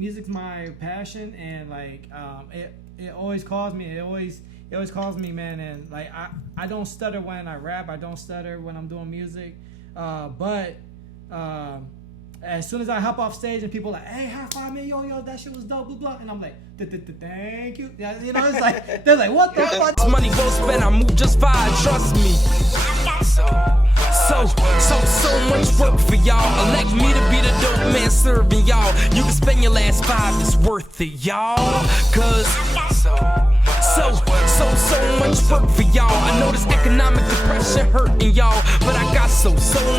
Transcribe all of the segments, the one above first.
Music's my passion, and like it always calls me. It always calls me, man. And like I don't stutter when I rap. I don't stutter when I'm doing music. But as soon as I hop off stage and people are like, hey, high five me, yo, that shit was dope, blah blah, and I'm like, thank you. Yeah, you know, it's like they're like, what the fuck? Money well spent, I move just fine, trust me. So much work for y'all. Elect me to be the dope man serving y'all. You can spend your last $5, it's worth it, y'all. Cause so much work for y'all. I know this economic depression hurting y'all, but I got so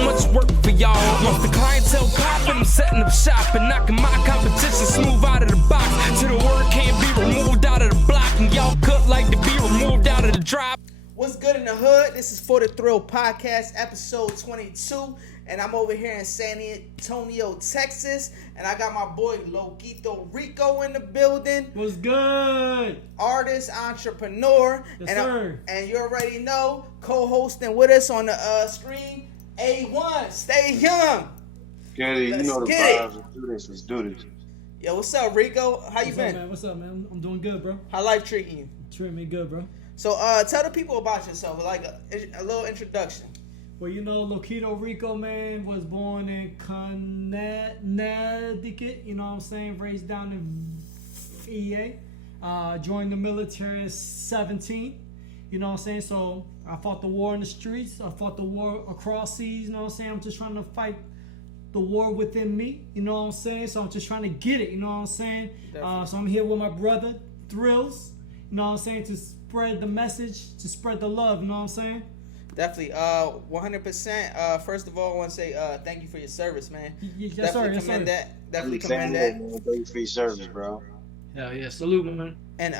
much work for y'all. Once the clientele popping, I'm setting up shop and knocking my competition smooth out of the box. Till the word can't be removed out of the block, and y'all could like to be removed out of the drop. What's good in the hood? This is For the Thrill Podcast, episode 22, and I'm over here in San Antonio, Texas, and I got my boy Lokito Rico in the building. What's good? Artist, entrepreneur, Yes, sir. And you already know, co-hosting with us on the screen, A1, stay young. Get it, you know the vibes. Let's do this. Yo, what's up, Rico? How you been? What's up, man? I'm doing good, bro. How life treating you? Treating me good, bro. So, tell the people about yourself, like a little introduction. Well, you know, Lokito Rico, man, was born in Connecticut, you know what I'm saying, raised down in VA, joined the military at 17, you know what I'm saying, so I fought the war in the streets, I fought the war across seas, you know what I'm saying, I'm just trying to fight the war within me, you know what I'm saying, so I'm just trying to get it, you know what I'm saying, so I'm here with my brother, Thrillz, you know what I'm saying, to spread the message, to spread the love, you know what I'm saying? Definitely, 100%. First of all, I want to say thank you for your service, man. Yes, Definitely sir. commend that. Definitely commend that. Thank you for your service, bro. Hell yeah, salute, man. And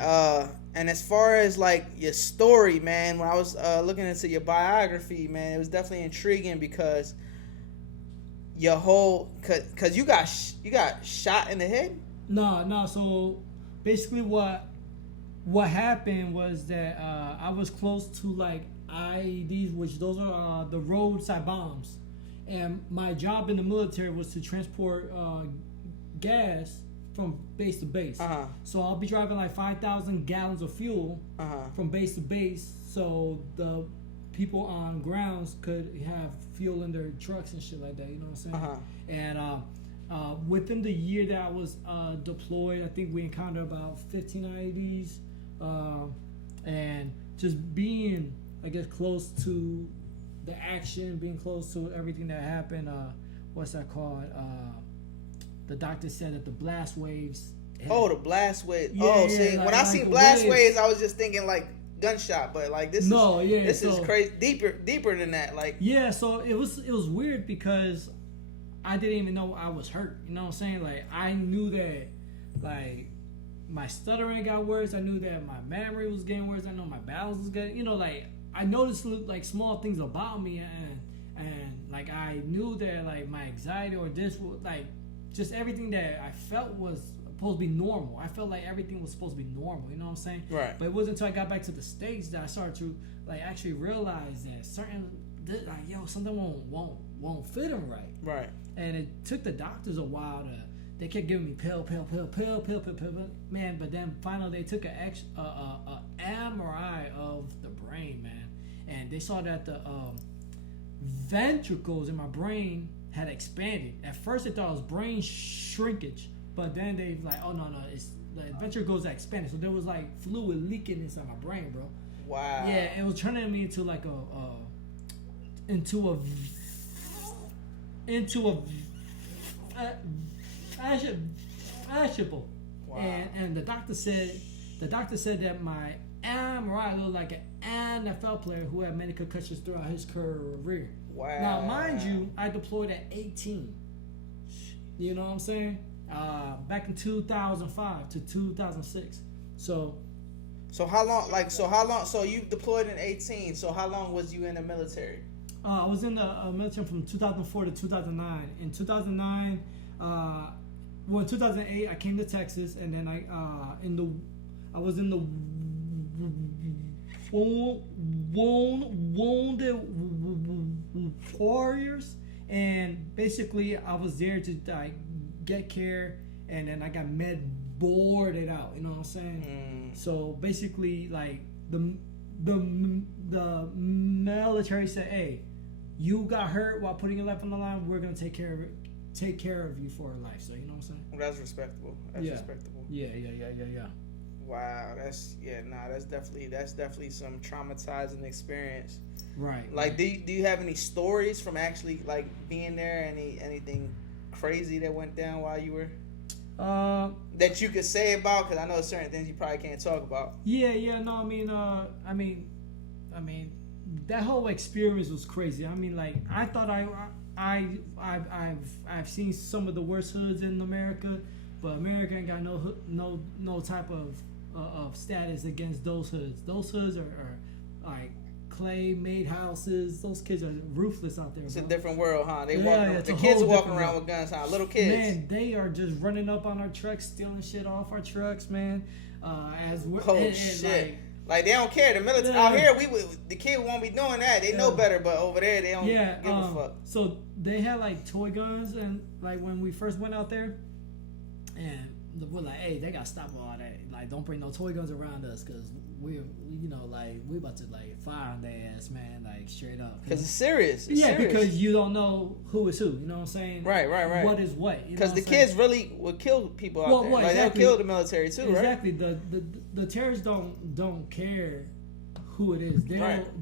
as far as like your story, man, when I was looking into your biography, man, it was definitely intriguing because your whole, cause you got shot in the head. No. So basically, what happened was that I was close to like IEDs, which those are the roadside bombs, and my job in the military was to transport gas from base to base. So I'll be driving like 5,000 gallons of fuel from base to base, so the people on grounds could have fuel in their trucks and shit like that. You know what I'm saying? And within the year that I was deployed, I think we encountered about 15 IEDs, and just being, I guess, close to the action, being close to everything that happened. What's that called? The doctor said that the blast waves. The blast waves. Yeah, See, like, when I see blast waves, I was just thinking like gunshot, but like this is crazy, deeper than that. Like, yeah, so it was weird because I didn't even know I was hurt. You know what I'm saying? Like, I knew that, like, my stuttering got worse. I knew that my memory was getting worse. I know my balance was getting, you know, like, I noticed like small things about me, and like I knew that like my anxiety or this, like, just everything that I felt was supposed to be normal. I felt like everything was supposed to be normal. You know what I'm saying? Right. But it wasn't until I got back to the States that I started to like actually realize that something won't fit him right. Right. And it took the doctors a while to. They kept giving me pill, man. But then finally they took a MRI of the brain, man, and they saw that the ventricles in my brain had expanded. At first they thought it was brain shrinkage, but then they like, oh no, it's the ventricles that expanded. So there was like fluid leaking inside my brain, bro. Wow. Yeah, it was turning me into like into a vegetable. Wow. And the doctor said that my MRI looked like an NFL player who had many concussions throughout his career. Wow. Now, mind you, I deployed at 18. You know what I'm saying? Back in 2005 to 2006. So how long? So you deployed in 18. So how long was you in the military? I was in the military from 2004 to 2009. In 2009, in 2008, I came to Texas, and then I was in the wounded warriors, and basically I was there to get care and then I got med boarded out. You know what I'm saying? So basically, like the military said, "Hey, you got hurt while putting your life on the line. We're gonna take care of it. Take care of you for life." So you know what I'm saying? That's respectable. That's respectable. Yeah. Wow, that's definitely some traumatizing experience. Right. Like, do you have any stories from actually like being there? Anything crazy that went down while you were that you could say about? Because I know certain things you probably can't talk about. Yeah. No, I mean, that whole experience was crazy. I mean, like, I thought I've seen some of the worst hoods in America, but America ain't got no type of status against those hoods. Those hoods are like clay made houses. Those kids are ruthless out there. It's bro. a different world, huh? The The kids are walking whole around different with guns, huh? Little kids. Man, they are just running up on our trucks, stealing shit off our trucks, man. As we're shit. Like, they don't care. The military out here, the kid won't be doing that. They know better, but over there they don't give a fuck. So they had like toy guns, and like when we first went out there, and we're like, hey, they gotta stop all that. Like, don't bring no toy guns around us, cause we about to like fire on their ass, man, like straight up. Cause it's serious. It's serious. Because you don't know who is who. You know what I'm saying? Right. What is what? Because the kids really would kill people out there. Like, exactly. They'll kill the military too, right? Exactly. The terrorists don't care who it is.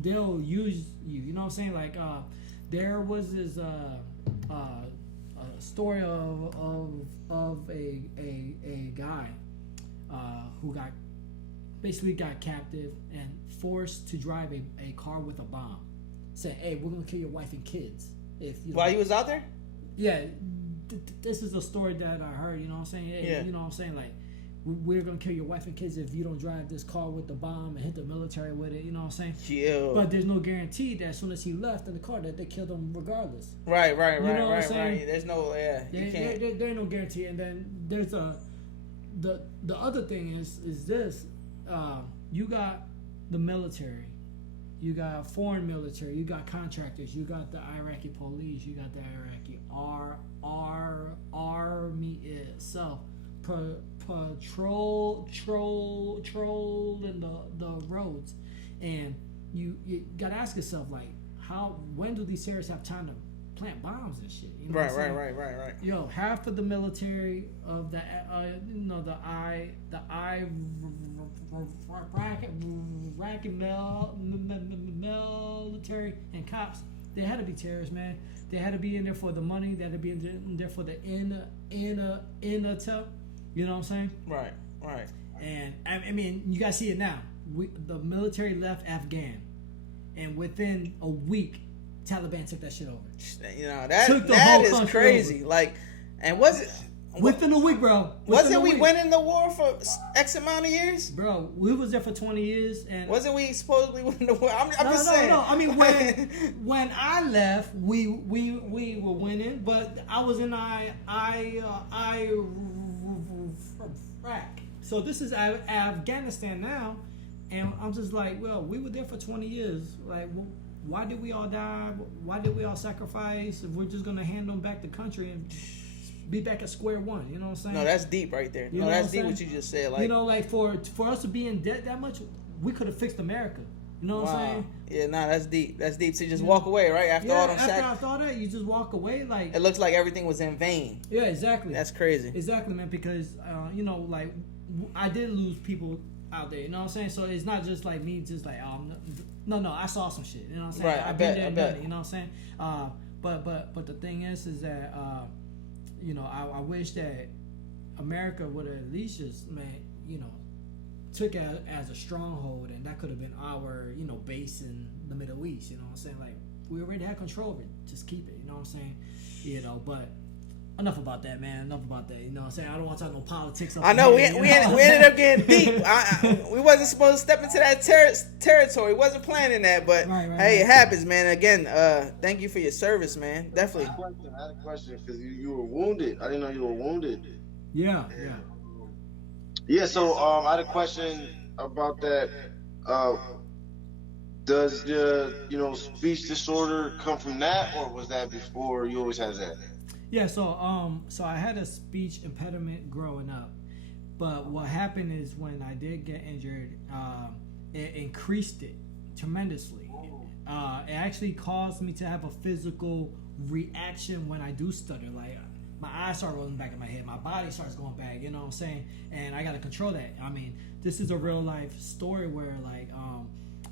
They'll use you. You know what I'm saying? Like, there was this story of a guy who got captive and forced to drive a car with a bomb. Said, hey, we're gonna kill your wife and kids if you. While he was out there? Yeah, this is a story that I heard. You know what I'm saying? Hey, you know what I'm saying? Like, we're gonna kill your wife and kids if you don't drive this car with the bomb and hit the military with it. You know what I'm saying? Yeah. But there's no guarantee that as soon as he left in the car that they killed him regardless. Right. You know what I'm saying? There's no you can't. There ain't no guarantee. And then there's the other thing is this. You got the military, you got foreign military, you got contractors, you got the Iraqi police, you got the Iraqi army itself, patrolling the roads, and you gotta ask yourself, like, when do these terrorists have time to plant bombs and shit? You know Right. Yo, half of the military of the Iraqi military and cops, they had to be terrorists, man. They had to be in there for the money. They had to be in there for the intel. You know what I'm saying? Right. And I mean, you guys see it now. The military left Afghan, and within a week, Taliban took that shit over. You know, that is crazy. Over. Like, and was it within a week, bro? Wasn't we winning the war for X amount of years? Bro, we was there for 20 years, and wasn't we supposedly winning the war? I'm just saying. No. I mean, when I left, we were winning, but I was in Iraq. So this is Afghanistan now, and I'm just like, well, we were there for 20 years. Like, why did we all die? Why did we all sacrifice? If we're just gonna hand them back the country and be back at square one, you know what I'm saying? No, that's deep right there. You know that's deep what you just said. Like, you know, like for us to be in debt that much, we could have fixed America. You know what I'm saying? Yeah, that's deep. That's deep. So you just walk away, right? After all them after all that, you just walk away. Like, it looks like everything was in vain. Yeah, exactly. That's crazy. Exactly, man. Because you know, like, I did lose people out there. You know what I'm saying? So it's not just like me, just like, no, I saw some shit. You know what I'm saying? Right. I've been there, done it. You know what I'm saying? But the thing is that you know, I wish that America would have at least just, man, you know, took it as a stronghold, and that could have been our, you know, base in the Middle East. You know what I'm saying? Like, we already had control of it. Just keep it. You know what I'm saying? You know, but enough about that, man. Enough about that. You know what I'm saying? I don't want to talk no politics. I know we ended up getting deep. We wasn't supposed to step into that territory. Wasn't planning that, but hey, it happens, man. Again, thank you for your service, man. Definitely. I had a question because you were wounded. I didn't know you were wounded. Yeah. So I had a question about that. Does the speech disorder come from that, or was that before? You always had that? Yeah, so I had a speech impediment growing up, but what happened is when I did get injured, it increased it tremendously. It actually caused me to have a physical reaction when I do stutter. Like my eyes start rolling back in my head, my body starts going back. You know what I'm saying? And I gotta control that. I mean, this is a real life story where like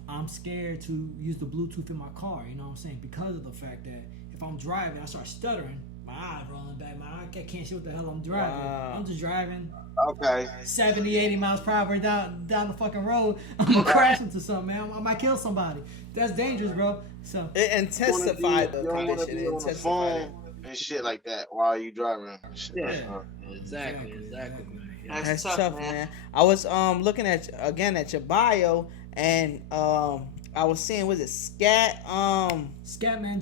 I'm scared to use the Bluetooth in my car. You know what I'm saying? Because of the fact that if I'm driving, I start stuttering. My eyes rolling back. I can't see what the hell I'm driving. Wow. I'm just driving. Okay. 70, 80 miles per hour down the fucking road. I'm gonna crash into something, man. I might kill somebody. That's dangerous, bro. So it intensified the condition. Be on the phone and shit like that while you driving. Yeah. Exactly. That's tough, man. I was looking at your bio, and I was seeing, was it Scatman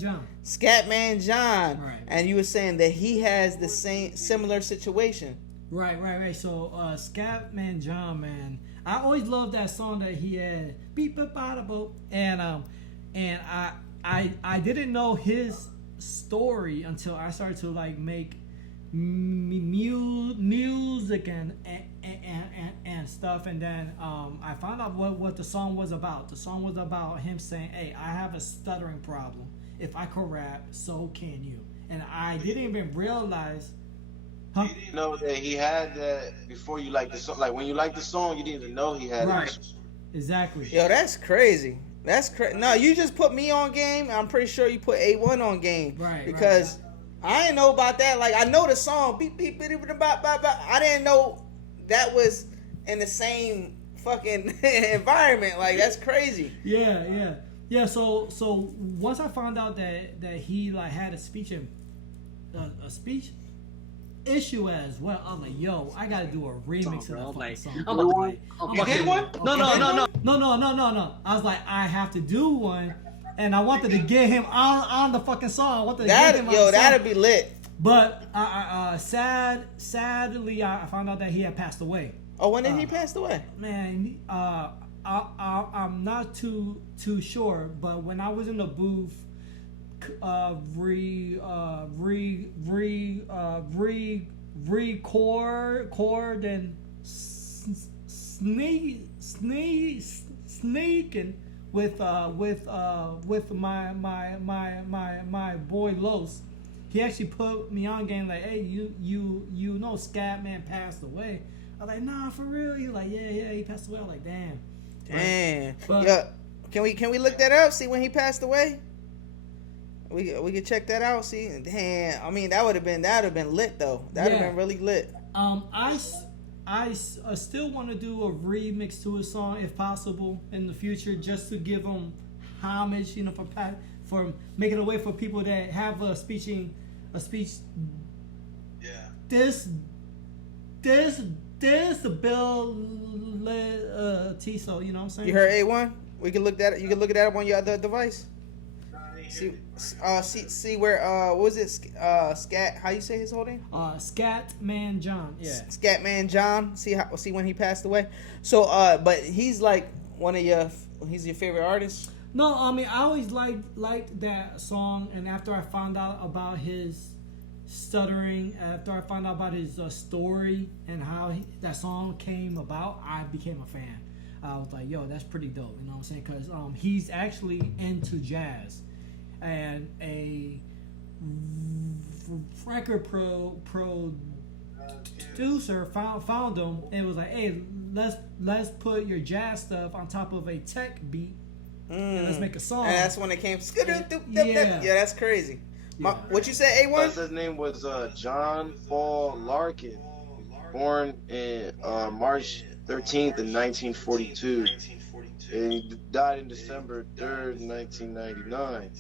John. Scatman John. Right. And you were saying that he has the similar situation. Right. So Scatman John, man, I always loved that song that he had, beep beep bada boop, and I didn't know his story until I started to like make music and stuff, and then I found out what the song was about. The song was about him saying, "Hey, I have a stuttering problem. If I could rap, so can you." And I didn't even realize. Huh? You didn't know that he had that before you liked the song. Like when you liked the song, you didn't even know he had right. it. Exactly. Yo, that's crazy. That's crazy. No, you just put me on game. I'm pretty sure you put A1 on game. Right. Because I didn't know about that. Like I know the song beep beep beep beep bop bop bop. I didn't know that was in the same fucking environment. Like that's crazy. Yeah. So once I found out that he like had a speech issue as well, I'm like, yo, I gotta do a remix of that song. You did one? No. I was like, I have to do one, and I wanted to get him on the fucking song. I wanted to get him on the song. That'd be lit. But sadly, I found out that he had passed away. Oh, when did he pass away? Man, I'm not too sure, but when I was in the booth, record and sneaking with my boy Los. He actually put me on game like, hey, you know Scatman passed away. I was like, nah, for real? He like, yeah, he passed away. I was like, damn. But, yeah, can we look that up? See when he passed away? We could check that out. See, damn. I mean, that would have been lit though. That would have been really lit. I still want to do a remix to his song if possible in the future, just to give him homage, for making a way for people that have a speech. Yeah. This Bill Tiso, you know what I'm saying? You heard A1? We can look that. You can look at that up on your other device. See where what was it? Scat. How you say his whole name? Scatman John. Yeah. Scatman John. See when he passed away. So but he's like he's your favorite artist? No, I mean I always liked that song, and after I found out about his stuttering, after I found out about his story and how that song came about, I became a fan. I was like, yo, that's pretty dope. You know what I'm saying? Because he's actually into jazz. And a record producer found him and was like, "Hey, let's put your jazz stuff on top of a tech beat and let's make a song." And that's when it came. Yeah, that's crazy. What you say, A1? His name was John Paul Larkin, born in March 13th in 1942, and he died in December 3rd, 1999.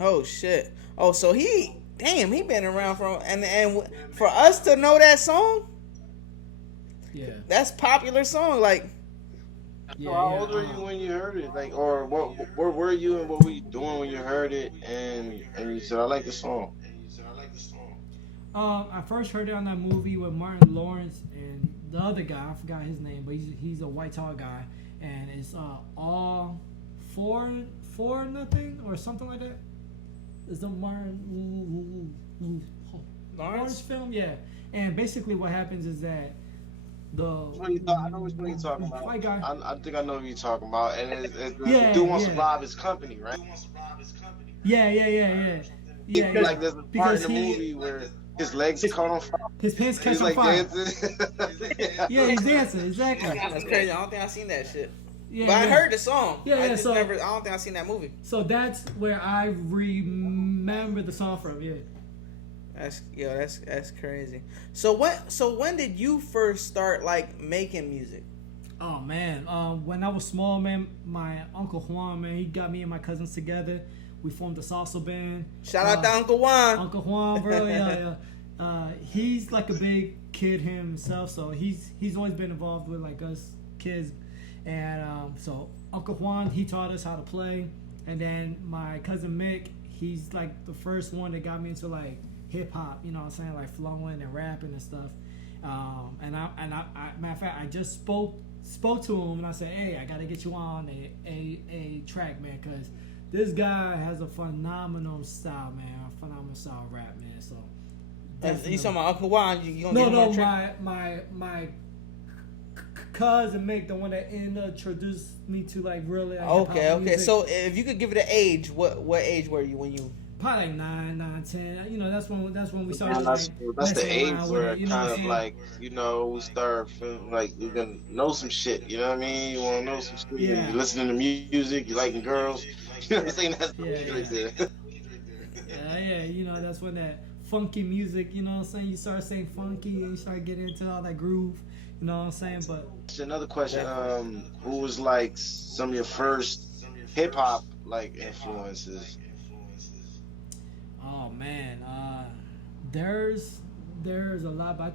Oh shit! Oh, so he been around and for us to know that song, that's popular song. Like, so how old were you when you heard it? Like, or where were you and what were you doing when you heard it? And you said, I like the song. I first heard it on that movie with Martin Lawrence and the other guy. I forgot his name, but he's a white tall guy, and it's all for nothing or something like that. Is the Martin? Lawrence film, yeah. And basically, what happens is that I know which one you're talking about. white guy. I think I know what you're talking about. And Yeah, the dude wants to yeah. rob his company, right? Yeah. Like there's a part in the movie where his legs caught on fire. His pants catch He's on like fire. dancing. Yeah, he's dancing, exactly. That's crazy. I don't think I've seen that shit. Yeah, But I yeah. heard the song. Yeah, I yeah, just so- never. I don't think I've seen that movie. So that's where I remember the song from. Yeah. That's crazy. So when did you first start like making music? Oh man, when I was small, man, my uncle Juan, man, he got me and my cousins together. We formed a salsa band. Shout out to Uncle Juan. Uncle Juan, bro, yeah. He's like a big kid himself, so he's always been involved with like us kids, and so Uncle Juan, he taught us how to play, and then my cousin Mick, he's like the first one that got me into like hip hop, you know what I'm saying, like flowing and rapping and stuff. And I matter of fact, I just spoke to him and I said, hey, I gotta get you on a track, man, because this guy has a phenomenal style, man, a phenomenal style of rap, man. So You talking about Uncle Juan? You gonna get him on track? my cousin Mick, the one that introduced me to like really like, Okay. hip-hop music. So if you could give it an age, what age were you when you? Probably like 9, 10. You know, that's when we started. That's like, the age messing around with where it, you know what kind I'm of saying? like, you know, we start feeling like you're gonna know some shit. You know what I mean? You want to know some shit. Yeah. You listening to music. You liking girls. You know what I'm saying? That's the Yeah, age yeah. right there. Yeah, you know, that's when that funky music, you know what I'm saying? You start saying funky and you start getting into all that groove, you know what I'm saying? But Another question. Who was like some of your first hip hop like influences? oh man, there's a lot, but I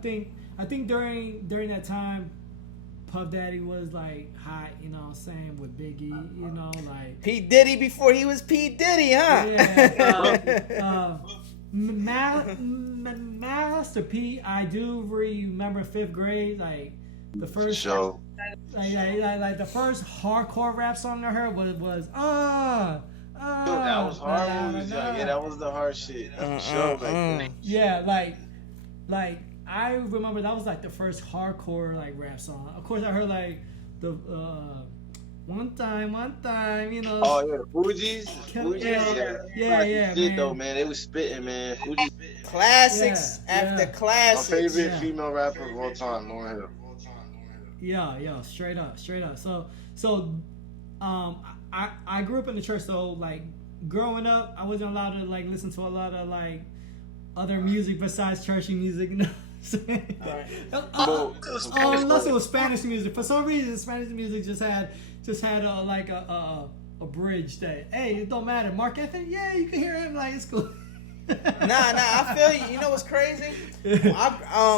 think during that time, Puff Daddy was like hot, you know what I'm saying, with Biggie, you know, like P Diddy before he was P Diddy, huh? yeah, Master P, I do remember 5th grade, like the first Show. like the first hardcore rap song I heard was That was hard. Yeah, that was the hard shit. Show like yeah, like I remember that was like the first hardcore like rap song. Of course, I heard like the one time, you know. Oh yeah, the Fugees. Yeah, Shit man. though, man, they was spitting, man. Fugees. Classics Yeah, after yeah. My classics. favorite Yeah. female rapper of all time, Lauryn Hill. Yeah, straight up. So, I grew up in the church, so like growing up, I wasn't allowed to like listen to a lot of like other music besides churchy music, you know. Unless it was Spanish music. For some reason, Spanish music just had a bridge that, hey, it don't matter. Mark Anthony, yeah, you can hear him, like it's cool. Nah, I feel you. You know what's crazy?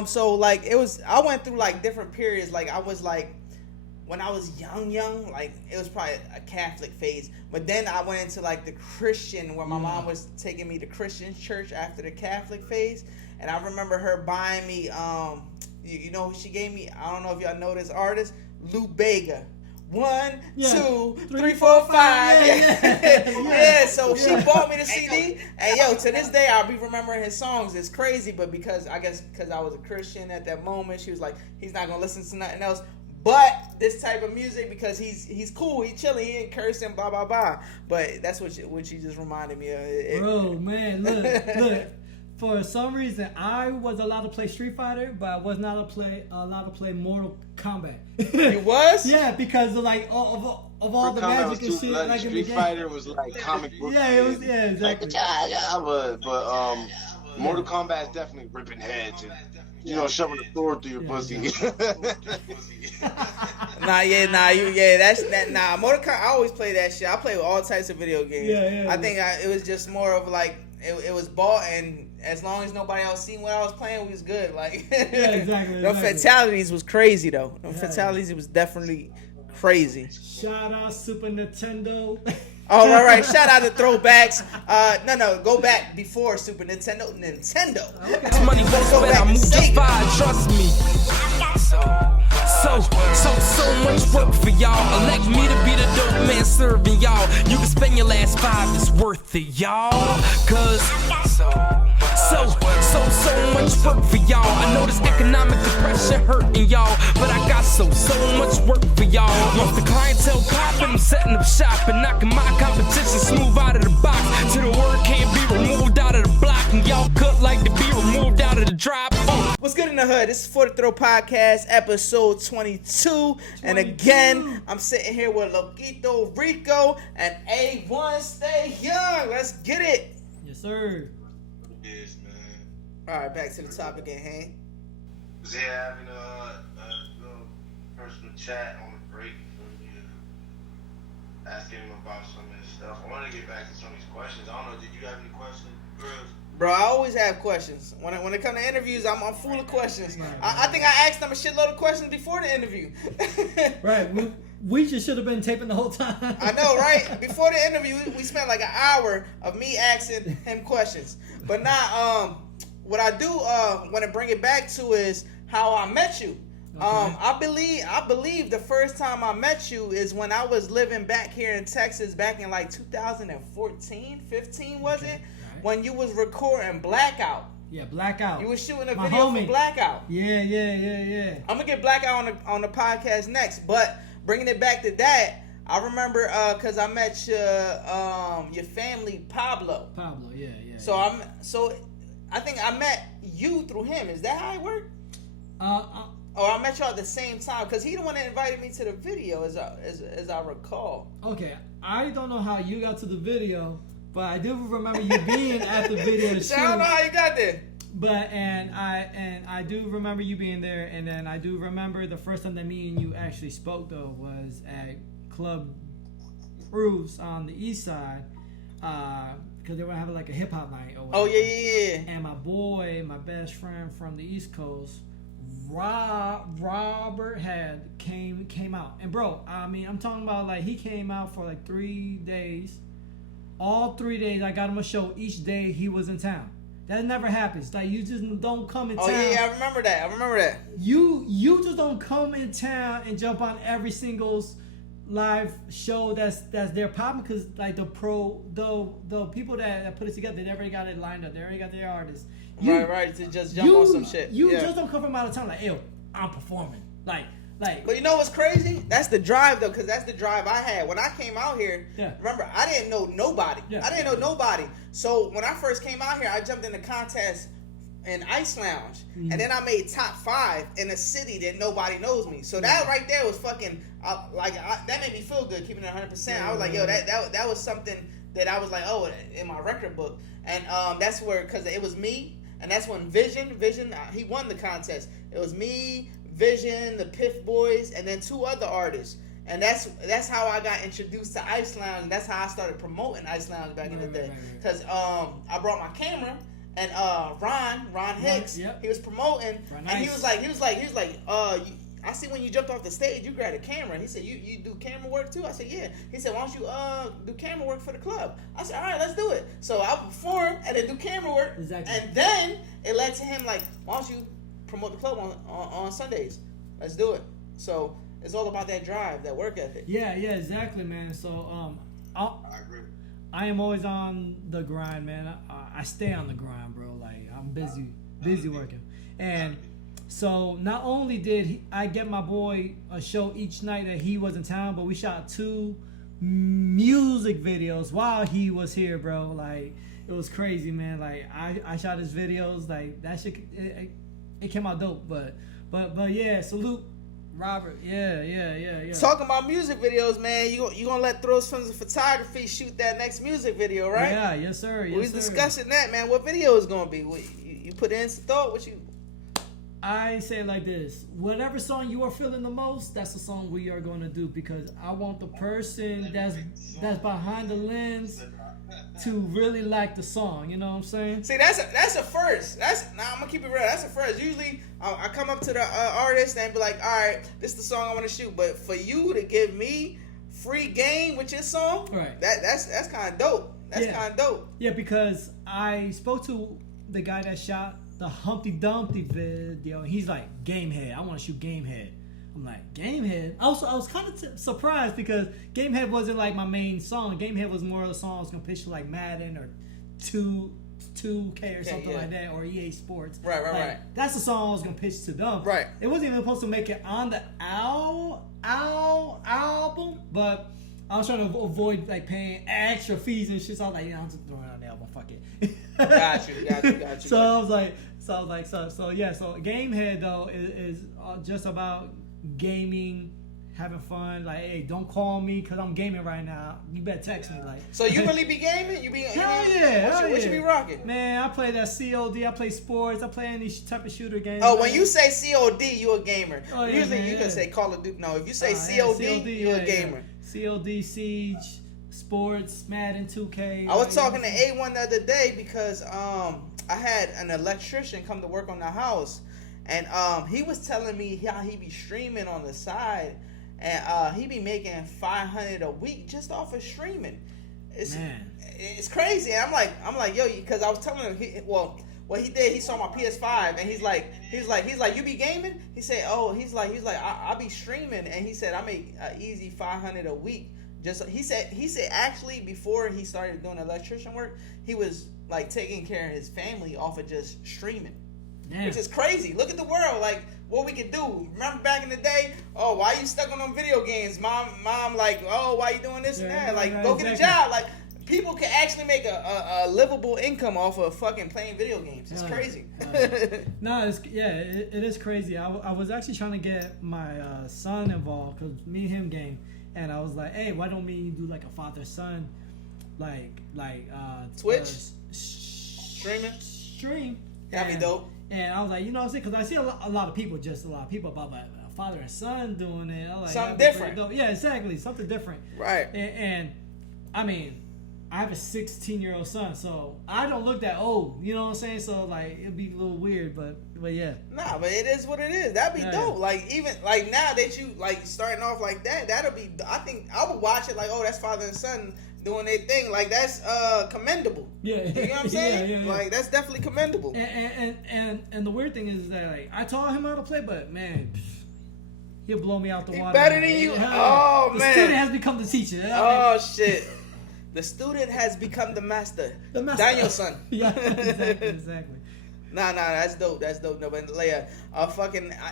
So like I went through like different periods. Like I was like, when I was young, like it was probably a Catholic phase. But then I went into like the Christian, where my mom was taking me to Christian church after the Catholic phase. And I remember her buying me, you know who she gave me? I don't know if y'all know this artist, Lou Bega. 1, 2, 3, 4, 5. Yeah. So she bought me the CD, and yo, to this day I'll be remembering his songs. It's crazy, but because I was a Christian at that moment, she was like, he's not gonna listen to nothing else but this type of music because he's cool, he's chilling, he ain't cursing, blah blah blah. But that's what she just reminded me of. Bro, man, look. For some reason, I was allowed to play Street Fighter, but I was not allowed to play Mortal Kombat. You was? Yeah, because of like of all the magic and shit like in the Street game. Fighter was like comic book. Yeah, it was. Yeah, exactly. But Mortal Kombat is definitely ripping heads and shoving a sword through your pussy. Nah, Mortal Kombat, I always play that shit. I play with all types of video games. Yeah. I think it was just more of like it was bought, and as long as nobody else seen what I was playing, we was good. Like Yeah, exactly. the fatalities was crazy though. The fatalities was definitely crazy. Shout out Super Nintendo. Oh, right. Shout out to throwbacks. No, go back before Super Nintendo. This money won't spend, I move just fine, trust me. So much work for y'all. Elect me to be the dope man serving y'all. You can spend your last 5, it's worth it, y'all. Cause So much work for y'all. I know this economic depression hurting y'all, but I got so much work for y'all. Once the clientele popping, I'm setting up shop and knocking my competition smooth out of the box. Till the word can't be removed out of the block, and y'all cut like to be removed out of the drop. What's good in the hood? This is For the Thrill Podcast, episode 22. And again, I'm sitting here with Lokito Rico and Awon. Stay young. Let's get it. Yes, sir. Yes, man. All right, back to the topic at hand. Was having a little personal chat on the break from you, asking him about some of this stuff. I want to get back to some of these questions. I don't know, did you have any questions, Bro, I always have questions. When it comes to interviews, I'm full of questions. I think I asked them a shitload of questions before the interview. Right. We just should have been taping the whole time. I know, right? Before the interview, we spent like an hour of me asking him questions. But now, what I do want to bring it back to is how I met you. Okay. I believe the first time I met you is when I was living back here in Texas back in like 2014, 15, was it? When you was recording Blackout. Yeah, Blackout. You was shooting a video for Blackout. Yeah. I'm gonna get Blackout on the podcast next, but bringing it back to that, I remember because I met your family Pablo. Yeah. So I think I met you through him. Is that how it worked? Or I met y'all at the same time because he the one that invited me to the video, as I recall. Okay, I don't know how you got to the video. But I do remember you being at the video shoot. I don't know how you got there. But I do remember you being there, and then I do remember the first time that me and you actually spoke though was at Club Valhalla on the east side, because they were having like a hip hop night. Or whatever. Oh yeah. And my boy, my best friend from the East Coast, Robert came out, and bro, I mean I'm talking about like he came out for like 3 days. All 3 days, I got him a show each day he was in town. That never happens. Like, you just don't come in town. Oh, yeah, I remember that. You just don't come in town and jump on every single live show that's their popping, because, like, the people that put it together, they already got it lined up. They already got their artists. Right, to just jump on some shit. You just don't come from out of town like, yo, I'm performing. Like, but you know what's crazy? That's the drive though, because that's the drive I had when I came out here. Yeah. Remember, I didn't know nobody. Yeah. I didn't know nobody. So when I first came out here, I jumped in the contest in Ice Lounge, and then I made top 5 in a city that nobody knows me. So that right there was fucking that made me feel good, keeping it 100%. I was like, yo, that was something that I was like, oh, in my record book, and that's where, because it was me, and that's when Vision, he won the contest. It was me, Vision, the Piff Boys, and then 2 other artists. And that's how I got introduced to Ice Lounge. That's how I started promoting Ice Lounge back in the day. Because I brought my camera, and Ron Hicks, he was promoting, and he was like, I see when you jumped off the stage, you grabbed a camera. He said, you do camera work too? I said, yeah. He said, why don't you do camera work for the club? I said, all right, let's do it. So I perform and then do camera work. Exactly. And then it led to him like, why don't you promote the club on Sundays? Let's do it. So it's all about that drive, that work ethic. Yeah, exactly, man. So I agree. I am always on the grind, man. I stay on the grind, bro. Like, I'm busy working. And so not only did I get my boy a show each night that he was in town, but we shot 2 music videos while he was here, bro. Like, it was crazy, man. Like, I shot his videos. Like, that shit, it came out dope. But yeah, salute Robert. Yeah. Talking about music videos, man, you gonna let Thrillz Films and Photography shoot that next music video, right? Yeah, yes sir. We was discussing that, man. What video is gonna be? You put in some thought? What you? I say it like this: whatever song you are feeling the most, that's the song we are going to do, because I want the person that's behind the lens to really like the song. You know what I'm saying? See, that's a first. I'm gonna keep it real. That's a first. Usually, I come up to the artist and be like, all right, this is the song I want to shoot. But for you to give me free game with your song, right? That's kind of dope. That's kind of dope. Yeah, because I spoke to the guy that shot the Humpty Dumpty video, and he's like, Gamehead, I want to shoot Gamehead. I'm like, Gamehead? Also, I was kind of surprised, because Gamehead wasn't like my main song. Gamehead was more of the song I was going to pitch like Madden or 2K or something yeah. like that, or EA Sports. Right. That's the song I was gonna pitch to them. Right. It wasn't even supposed to make it on the album, but I was trying to avoid like paying extra fees and shit. So I was like, yeah, I'm just throwing it on the album. Fuck it. Got you. So I was like, so Gamehead though is just about gaming, having fun. Like, hey, don't call me because I'm gaming right now. You better text me. Like, So you really be gaming? You be? Hell yeah. What you be rocking? Man, I play that COD. I play sports. I play any type of shooter games. Oh, when you say COD, you a gamer. Oh, yeah, Usually man, you can yeah. say Call of Duty. No, if you say COD, you a gamer. COD, Siege, sports, Madden, 2K. I was talking to A1 the other day because I had an electrician come to work on the house, and he was telling me how he be streaming on the side, and he be making $500 a week just off of streaming. It's crazy. And I'm like, yo, because I was telling him, what he did, he saw my PS5, and he's like, you be gaming? He said, I be streaming, and he said I make easy $500 a week. He said actually before he started doing electrician work, he was like taking care of his family off of just streaming. Damn. Which is crazy. Look at the world, like what we could do. Remember back in the day? Oh, why you stuck on them video games? Mom, like, oh, why you doing this and that? Like, go get a job. Like, people can actually make a livable income off of fucking playing video games. It's crazy. No, it is crazy. I was actually trying to get my son involved because me and him game, and I was like, hey, why don't we do like a father-son, like Twitch stream? That'd be dope. And I was like, you know what I'm saying? Because I see a lot of people about father and son doing it. I was like, something different. Yeah, exactly. Something different. Right. And I mean, I have a 16-year-old son, so I don't look that old. You know what I'm saying? So like, it'd be a little weird, but yeah. Nah, but it is what it is. That'd be dope. Like, even like now that you like starting off like that, that'll be. I think I would watch it like, oh, that's father and son doing their thing. Like, that's commendable. Yeah. You know what I'm saying? Yeah. Like, that's definitely commendable. And the weird thing is that like I taught him how to play, but man, he'll blow me out the water. Better than you. Oh, the man. The student has become the teacher. Oh shit. The student has become the master. Daniel's son. Yeah, exactly. Nah, that's dope. No, but Leia,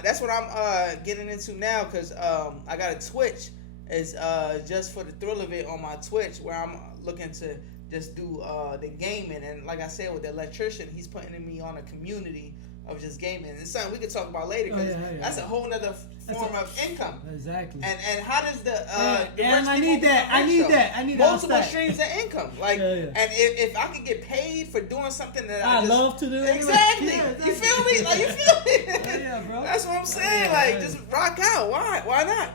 that's what I'm getting into now, because I got a Twitch. It's just for the thrill of it on my Twitch, where I'm looking to just do the gaming. And like I said, with the electrician, he's putting me on a community of just gaming. It's something we could talk about later, because that's a whole nother form of income. Exactly. And how does the and I need that multiple outside. streams of income, like, and if I could get paid for doing something that I love to do, exactly. Yeah, You feel me? Like, you feel me? Yeah, bro. That's what I'm saying. Just rock out. Why not?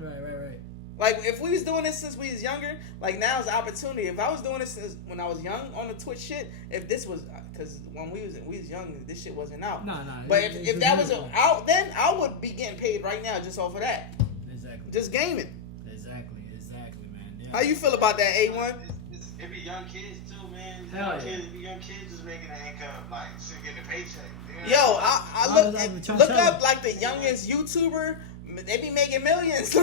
Right. Like, if we was doing this since we was younger, like, now's the opportunity. If I was doing this since when I was young on the Twitch shit, if this was, because when we was young, this shit wasn't out. No. But if that was out, then I would be getting paid right now just off of that. Exactly. Just gaming. Exactly, man. Yeah. How you feel about that, A1? It be young kids too, man. Hell yeah. Young kids just making an income, like still getting a paycheck. Yo, I look up like the youngest YouTuber. They be making millions.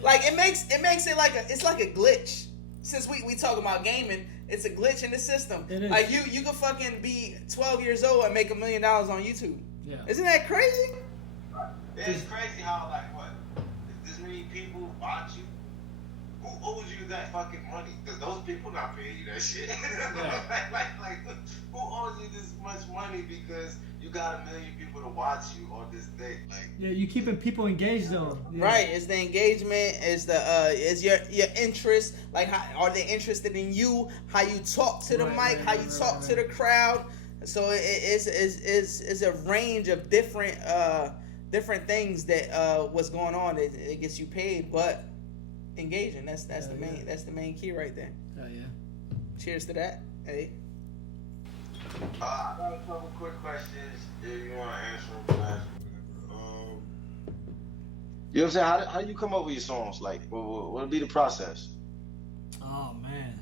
Like, it makes it like it's like a glitch. Since we talk about gaming, it's a glitch in the system. It is. Like, you could fucking be 12 years old and make $1 million on YouTube. Yeah. Isn't that crazy? It's crazy how, like, what, if this many people watch you, who owes you that fucking money? Because those people not paying you that shit. like, who owes you this much money because you got 1 million people to watch you on this day? Like, yeah, you keeping people engaged though. Yeah. Right. It's the engagement. It's the is your interest. Like, are they interested in you? How you talk to the mic? How you talk to the crowd? So it's a range of different things that what's going on. It gets you paid, but engaging. That's the main key right there. Oh yeah. Cheers to that. Hey. I got a couple quick questions if you want to answer them fast. You know what I'm saying? How do you come up with your songs? Like, what would be the process? Oh man,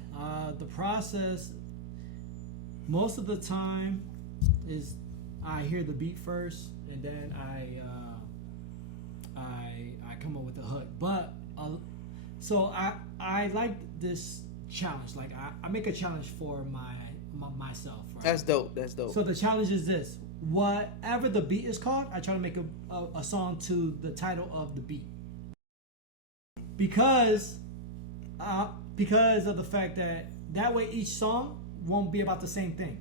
the process most of the time is I hear the beat first, and then I come up with the hook. But so I like this challenge. Like, I make a challenge for myself. Right? That's dope. That's dope. So the challenge is this: whatever the beat is called, I try to make a song to the title of the beat. Because of the fact that way each song won't be about the same thing.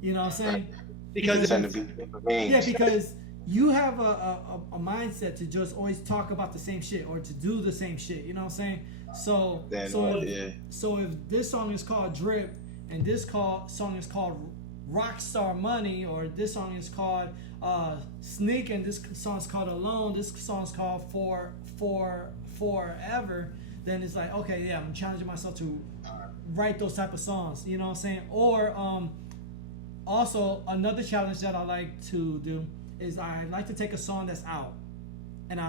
You know what I'm saying? Because you have a mindset to just always talk about the same shit or to do the same shit. You know what I'm saying? So if this song is called Drip and this song is called Rockstar Money, or this song is called Sneak and this song is called Alone, this song is called Forever, then it's like, okay, yeah, I'm challenging myself to write those type of songs. You know what I'm saying? Or also another challenge that I like to do is I like to take a song that's out, and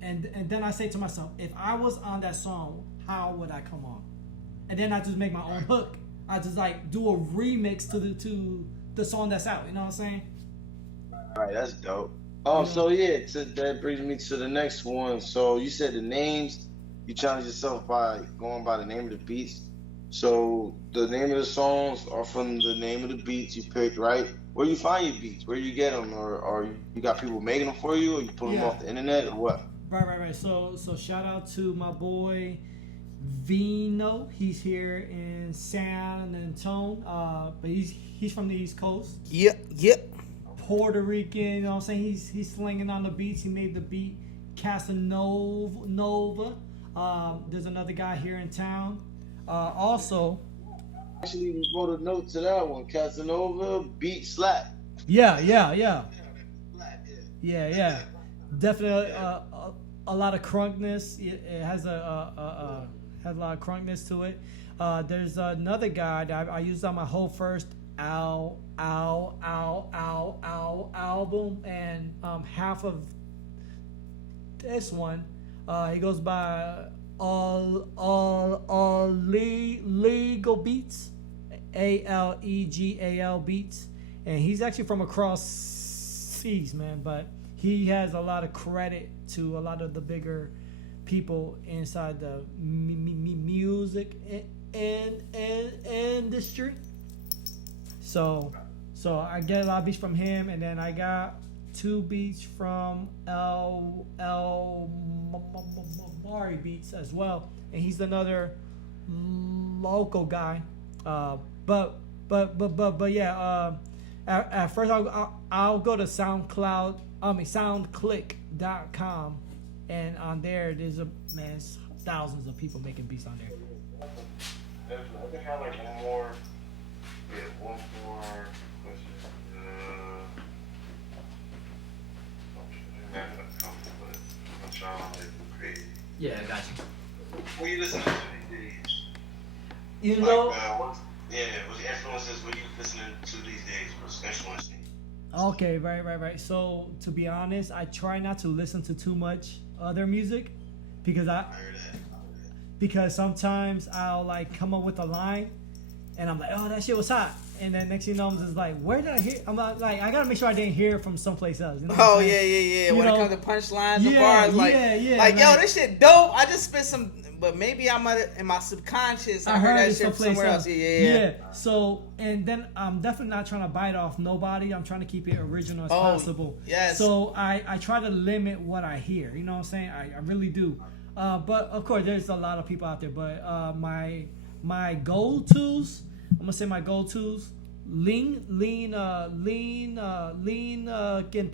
and then I say to myself, if I was on that song, how would I come on? And then I just make my own hook. I just like do a remix to the song that's out. You know what I'm saying? All right, that's dope. So that brings me to the next one. So you said the names, you challenge yourself by going by the name of the beats. So the name of the songs are from the name of the beats you picked, right? Where you find your beats? Where you get them? Or you got people making them for you? Or you pull them off the internet or what? Right. So shout out to my boy Vino. He's here in San Antonio, but he's from the East Coast. Yep. Puerto Rican, you know what I'm saying? He's slinging on the beats. He made the beat Casanova. There's another guy here in town. Also, Actually, we wrote a note to that one. Casanova beat slap. Yeah. Definitely a lot of crunkness. It has a lot of crunkness to it. There's another guy that I used on my whole first album, and half of this one, he goes by Legal Beats, Alegal Beats, and he's actually from across seas, man. But he has a lot of credit to a lot of the bigger people inside the music industry. So I get a lot of beats from him, and then I got 2 beats from El Mari Beats as well, and he's another local guy. But yeah. At first I'll go to SoundClick.com, and on there there's thousands of people making beats on there. Definitely. I think I like one more. Yeah, one more question. I'm trying to like crazy. Yeah, I got you. What you listening to these days? You know. What's the influences? What you listening to these days? What's influencing? Okay, right. So to be honest, I try not to listen to too much other music because because sometimes I'll like come up with a line and I'm like, oh, that shit was hot, and then next thing you know, I'm just like, where did I hear? I'm like, I gotta make sure I didn't hear it from someplace else. You know Oh yeah. When it comes to punchlines and bars, like yo, this shit dope. I just spit some, but maybe I might in my subconscious I heard that shit somewhere else. Yeah. So and then I'm definitely not trying to bite off nobody. I'm trying to keep it original as possible. Yes. So I try to limit what I hear. You know what I'm saying? I really do. But of course, there's a lot of people out there. But my go-tos, I'm gonna say my go-tos. Linkin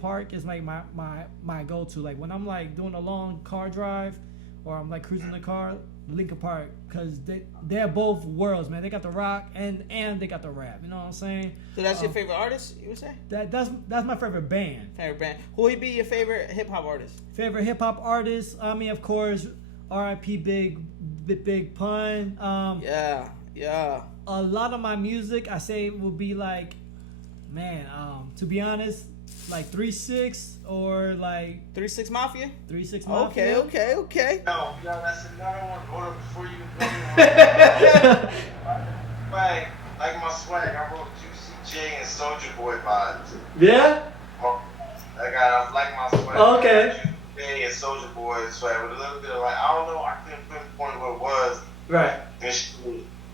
Park is like my go-to. Like when I'm like doing a long car drive, or I'm like cruising the car, Linkin Park, because they're both worlds, man. They got the rock and they got the rap. You know what I'm saying? So that's your favorite artist, you would say? That's my favorite band. Who would be your favorite hip hop artist? Favorite hip hop artist? I mean, of course, R.I.P. Big Pun. Yeah. A lot of my music, I say, would be like, man, to be honest, like 3-6 or like 3-6 Mafia. 3-6 Mafia. Okay. No, that's another one. Hold up before you go. like my swag, I wrote Juicy J and Soulja Boy vibes. Yeah. I like my swag. Okay. Juicy J and Soulja Boy swag with a little bit of like, I don't know, I couldn't pinpoint what it was. Right.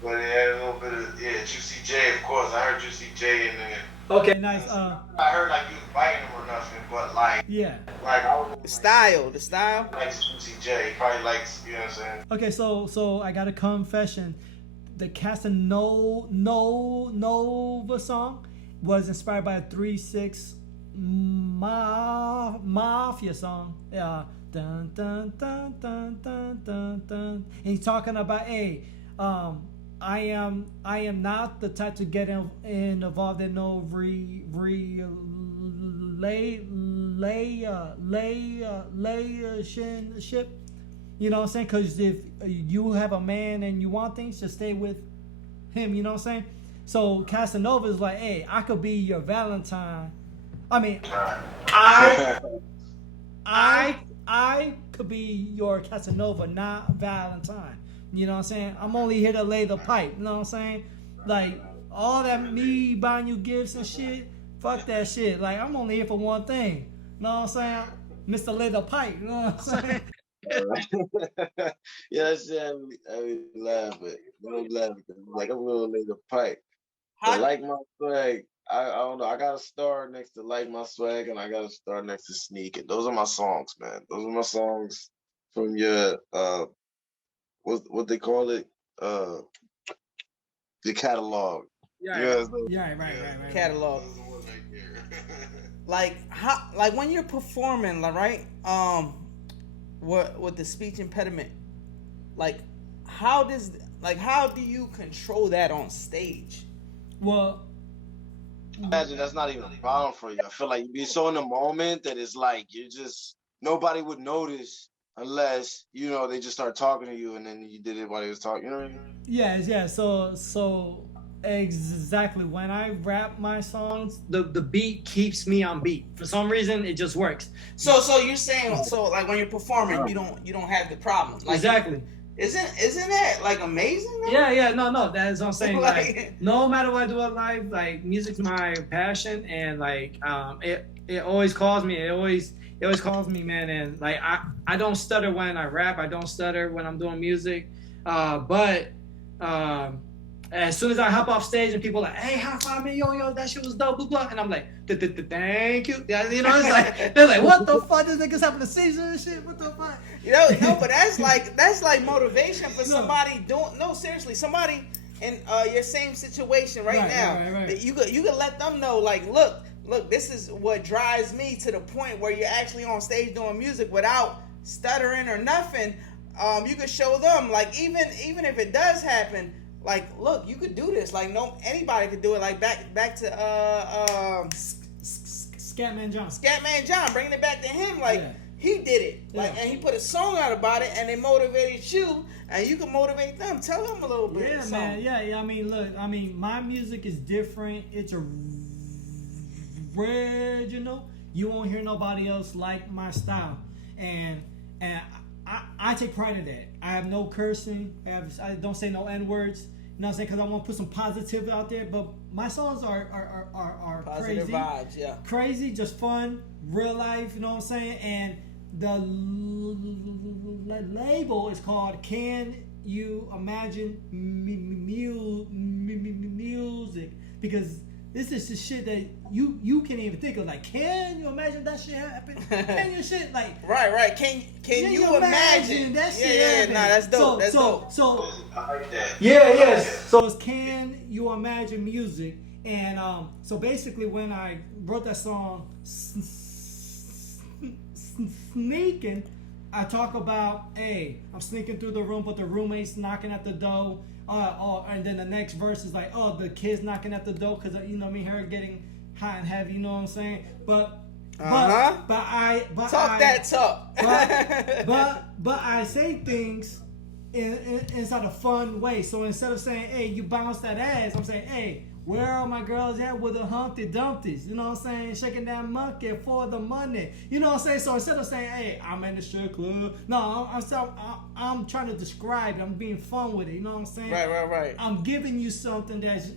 But it had a little bit of Juicy J, of course. I heard Juicy J in there. Okay, nice. I heard like you was biting him or nothing, but like Yeah. I was The style. likes Juicy J. Probably likes, you know what I'm saying? Okay, so I got a confession. The Casanova song was inspired by a 3-6 Mafia song. Dun, dun, dun, dun, dun, dun, dun. And he's talking about, hey, I am not the type to get involved in no relationship. You know what I'm saying? Because if you have a man and you want things, just stay with him. You know what I'm saying? So Casanova is like, hey, I could be your Valentine. I mean, I could be your Casanova, not Valentine. You know what I'm saying? I'm only here to lay the pipe. You know what I'm saying? Like, all that me buying you gifts and shit, fuck that shit. Like, I'm only here for one thing. You know what I'm saying? Mr. Lay the Pipe. You know what I'm saying? Yeah, that shit I be laughing. I'm laughing. Like, I'm gonna lay the pipe. How- But like my swag, I don't know. I got a star next to Like My Swag, and I got a star next to Sneak It. Those are my songs, man. Those are my songs from your what they call it, the catalog. Yeah, Yeah, right. Catalog. Those are the ones right there. Like when you're performing, like, right? With the speech impediment, like how do you control that on stage? Well, Imagine that's not even a problem for you. I feel like you be so in the moment that it's like nobody would notice unless they just start talking to you and then you did it while they was talking. You know what I mean? yeah. So exactly. When I rap my songs, the beat keeps me on beat. For some reason, it just works. So you're saying like when you're performing, you don't have the problem. Like, Exactly. Isn't that like amazing? Man? Yeah, no, that's what I'm saying. Like, Like- no matter what I do in life, like, music's my passion, and like, it always calls me. It always calls me, man. And like, I don't stutter when I rap. I don't stutter when I'm doing music. But as soon as I hop off stage and people are like, hey, high five me, yo, that shit was dope, blah blah, and I'm like, thank you. Yeah, you know, it's like they're like, what the fuck? This nigga's having a seizure and shit. What the fuck? No, but that's like motivation for somebody. Seriously, somebody in your same situation right now. Right. That you could let them know, like, look, this is what drives me to the point where you're actually on stage doing music without stuttering or nothing. You could show them, like, even if it does happen, like, look, you could do this. Like, anybody could do it. Like, back to Scatman John. Scatman John, bringing it back to him, like, he did it. Like, and he put a song out about it, and they motivated you, and you can motivate them. Tell them a little bit. Yeah, man. Yeah. I mean, look. I mean, my music is different. It's original. You won't hear nobody else like my style, and I take pride in that. I have no cursing. I don't say no N-words. You know what I'm saying? Because I want to put some positivity out there. But my songs are Positive crazy. vibes, yeah. Crazy, just fun, real life, you know what I'm saying? And the label is called Can You Imagine Music? Because this is the shit that you can't even think of. Like, can you imagine that shit happen? Can you shit like Right. Can you imagine that shit Yeah. happen? Nah, that's dope. That's dope. So I like that. yes. So it's Can You Imagine Music? And so basically, when I wrote that song, Sneaking, I talk about, hey, I'm sneaking through the room, but the roommate's knocking at the door. And then the next verse is like, oh, the kid's knocking at the door because, you know what I mean, her getting hot and heavy, you know what I'm saying? But Talk that talk. but I say things inside a fun way. So instead of saying, hey, you bounce that ass, I'm saying, hey, where are my girls at with the Humpty Dumpties? You know what I'm saying? Shaking that monkey for the money. You know what I'm saying? So instead of saying, hey, I'm in the strip club. No, I'm trying to describe it. I'm being fun with it. You know what I'm saying? Right. I'm giving you something that's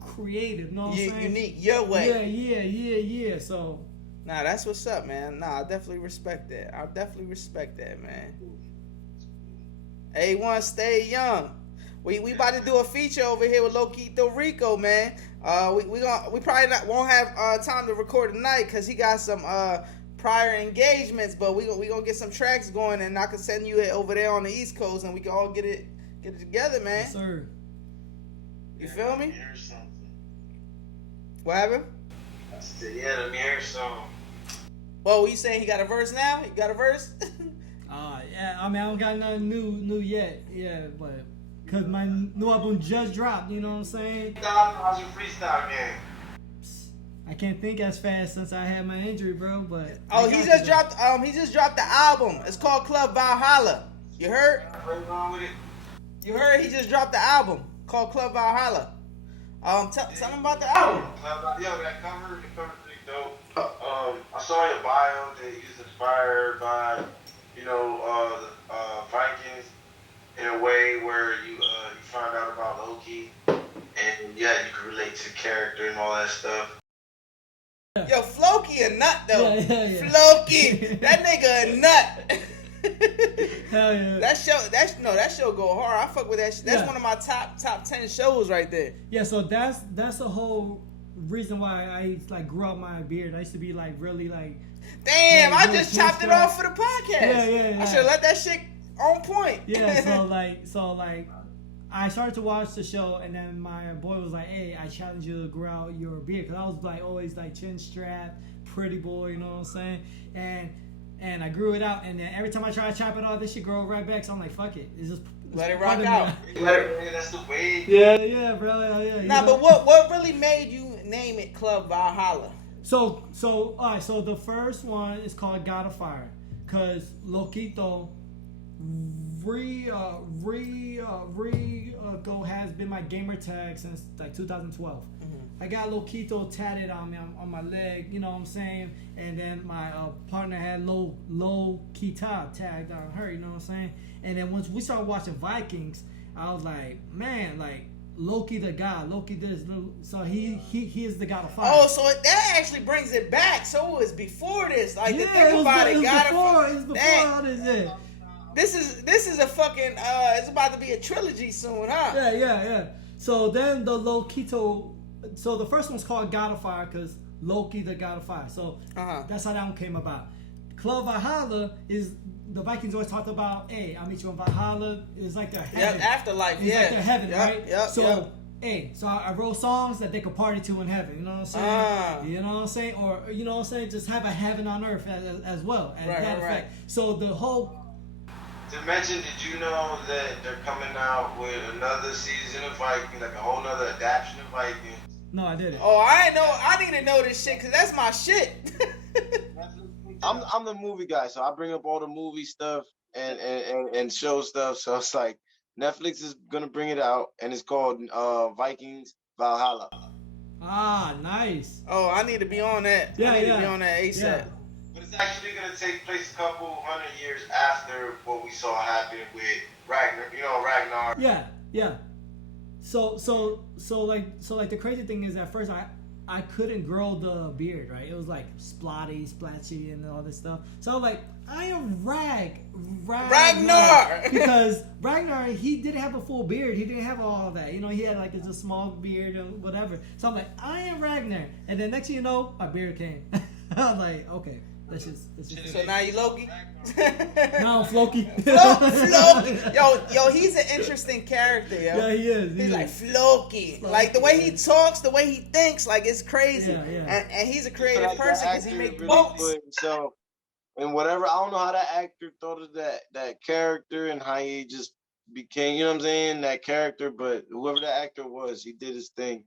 creative. You know what I'm saying? Unique your way. Yeah. So. Nah, that's what's up, man. Nah, I definitely respect that. Man. Awon, stay young. We about to do a feature over here with Lokito Rico, man. We probably won't have time to record tonight because he got some prior engagements, but we gonna get some tracks going, and I can send you it over there on the East Coast, and we can all get it together, man. Yes, sir. You feel me? Hear something. What happened? I said, yeah, let me hear something. Well, you saying he got a verse now? You got a verse? Yeah. I mean, I don't got nothing new yet. Yeah, but cause my new album just dropped. You know what I'm saying? How's your freestyle game? I can't think as fast since I had my injury, bro. But Oh, he just dropped the album. It's called Club Valhalla. You heard? What's wrong with it? You heard? He just dropped the album called Club Valhalla. Tell him about the album. Yo, that cover, the cover's pretty dope. I saw in your bio that he was inspired by, the Vikings in a way where you found out about Loki, and yeah, you could relate to the character and all that stuff. Yo, Floki a nut though. Yeah. Floki, that nigga a nut. Hell yeah. That show go hard. I fuck with that shit. That's Yeah. one of my top 10 shows right there. Yeah, so that's the whole reason why I like grew out my beard. I used to be like really like. Damn, Yeah, I really just chopped it cool off for the podcast. Yeah. I should have let that shit on point. Yeah, so like I started to watch the show, and then my boy was like, "Hey, I challenge you to grow out your beard," because I was like always like chin strap, pretty boy, you know what I'm saying? And I grew it out, and then every time I try to chop it off, this shit grow right back. So I'm like, "Fuck it, it's Let it rock part of out. me." That's the way. Yeah, bro. Yeah. Nah, but what really made you name it Club Valhalla? So all right. So the first one is called God of Fire, cause Lokito Rico has been my gamer tag since like 2012. I got Lokito tatted on me on my leg, you know what I'm saying? And then my partner had Lokita tagged on her, you know what I'm saying? And then once we started watching Vikings, I was like, man, like Loki the god, Loki this, so he is the god of fire. Oh, so that actually brings it back. So it was before this. Like, to think about it, it God of Fire. was before Dang. all this. Yeah. This is a fucking it's about to be a trilogy soon, huh? Yeah. So then the Lokito, so the first one's called God of Fire because Loki the God of Fire. So that's how that one came about. Club Valhalla is the Vikings always talked about. Hey, I'll meet you in Valhalla. It's like their heaven. Afterlife. It's like their heaven, right? Yep. So. Hey, so I wrote songs that they could party to in heaven. You know what I'm saying? You know what I'm saying? Or you know what I'm saying? Just have a heaven on earth as well. As that effect. So the whole. To mention, did you know that they're coming out with another season of Vikings, like a whole nother adaptation of Vikings? No, I didn't. Oh, I know. I need to know this shit because that's my shit. I'm the movie guy, so I bring up all the movie stuff and show stuff. So it's like Netflix is gonna bring it out, and it's called Vikings Valhalla. Ah, nice. Oh, I need to be on that. I need to be on that ASAP. Yeah. But it's actually going to take place a couple hundred years after what we saw happen with Ragnar. Yeah. So like the crazy thing is at first I couldn't grow the beard, right? It was like splatchy and all this stuff. So I was like, I am Ragnar because Ragnar, he didn't have a full beard. He didn't have all of that. You know, he had like a small beard and whatever. So I'm like, I am Ragnar. And then next thing you know, my beard came. I was like, okay. That's just So now you Loki? now I'm Floki. Floki. Yo, he's an interesting character, yo. Yeah, he is. He's like Floki. Like the way he talks, the way he thinks, like it's crazy. Yeah. And he's a creative person because he makes really quotes. good. So, and whatever, I don't know how that actor thought of that character and how he just became, you know what I'm saying, that character. But whoever that actor was, he did his thing,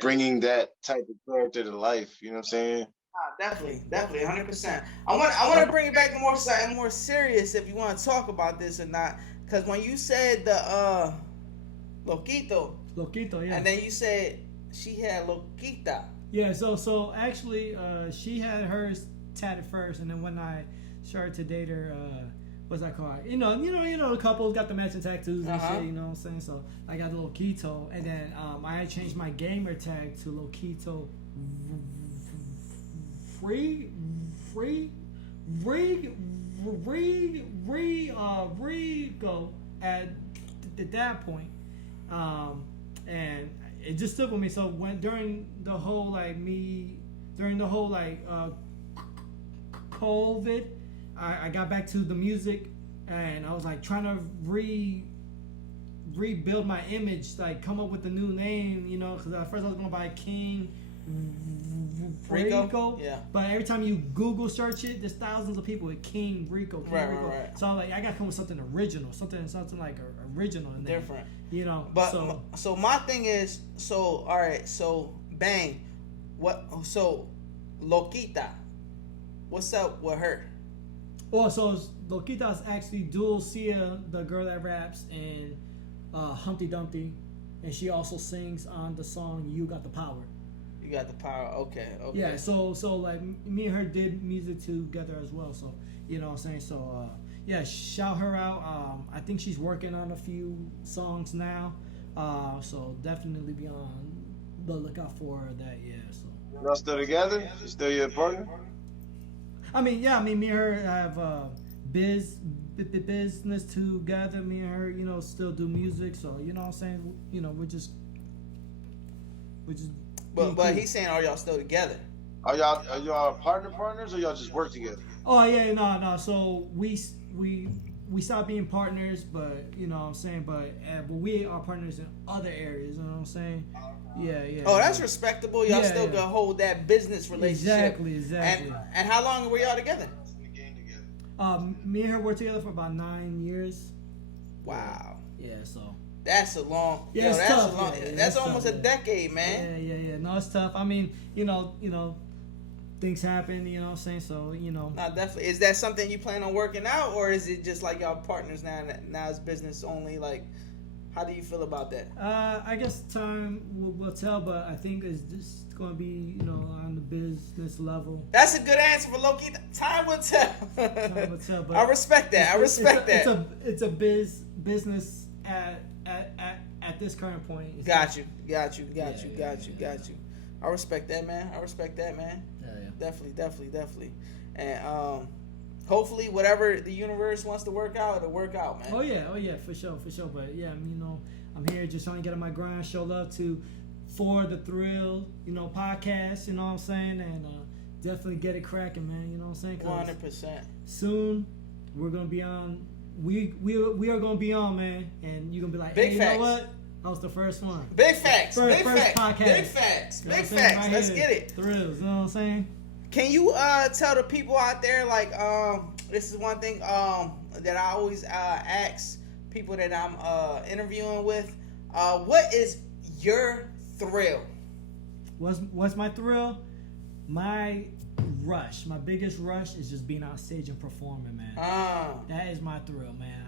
bringing that type of character to life. You know what I'm saying? Definitely, 100%. I want to bring it back to more serious if you want to talk about this or not. Because when you said the Lokito, yeah. and then you said she had Lokita. Yeah, so actually, she had hers tatted first, and then when I started to date her, what's that called? You know, the couples got the matching tattoos and shit. You know what I'm saying? So I got Lokito, and then I had changed my gamer tag to Lokito. Rico at that point, And it just stuck with me. So during the whole COVID, I got back to the music, and I was like trying to rebuild my image, like come up with a new name, you know, because at first I was going by King Rico. Yeah. But every time you Google search it, there's thousands of people with King Rico. Right. So I'm like, I gotta come with something original, something like original and different. You know. But so my thing is, so all right, so bang, so Lokita, what's up with her? Oh, so Lokita is actually Dulcia, the girl that raps, and Humpty Dumpty, and she also sings on the song "You Got the Power." You got the power. Okay. Yeah. So like me and her did music together as well. So you know what I'm saying. So yeah, shout her out. I think she's working on a few songs now. So definitely be on the lookout for that. Yeah. So. Y'all still together? You still your partner? I mean, me and her have business together. Me and her, you know, still do music. So you know what I'm saying. You know, we're just. But he's saying, are y'all still together? Are y'all partners or y'all just work together? Oh yeah, no. So we stopped being partners, but you know what I'm saying. But we are partners in other areas. You know what I'm saying? Yeah. Oh, that's respectable. Y'all still gonna hold that business relationship. Exactly. And how long were y'all together? Me and her were together for about 9 years. Wow. Yeah. So. That's a long. Yeah, it's tough. That's almost a decade, man. Yeah. No, it's tough. I mean, you know, things happen. You know what I'm saying? So, you know. No, definitely. Is that something you plan on working out, or is it just like y'all partners now? Now it's business only. Like, how do you feel about that? I guess time will tell, but I think it's just going to be, you know, on the business level. That's a good answer for Loki. Time will tell. Time will tell. But I respect that. It's a business at this current point. Got you. I respect that, man. Yeah. Definitely. And hopefully, whatever the universe wants to work out, it'll work out, man. Oh yeah, for sure. But yeah, I mean, you know, I'm here just trying to get on my grind, show love for the Thrill, you know, podcast. You know what I'm saying, and definitely get it cracking, man. You know what I'm saying? 100%. Soon, we're gonna be on. We are gonna be on, man, and you're gonna be like, Big hey, facts. You know what? I was the first one. Big facts. First Podcast. podcast. Big facts. Right Let's here. get it. Thrills, you know what I'm saying? Can you tell the people out there, like, this is one thing that I always ask people that I'm interviewing with. What is your thrill? What's my thrill? My biggest rush is just being on stage and performing, man. That is my thrill, man.